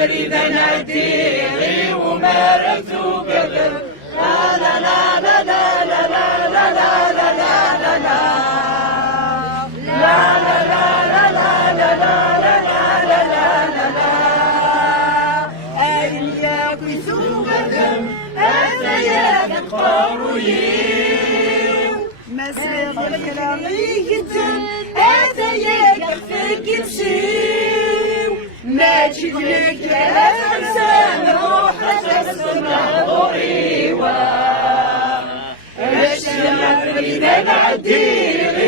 بريدة نعدي وما رمتو قبل لا لا لا لا لا لا لا لا لا لا لا ما تجيك يا انسان روحك تسمع ضريوه باش ما فريده نعدي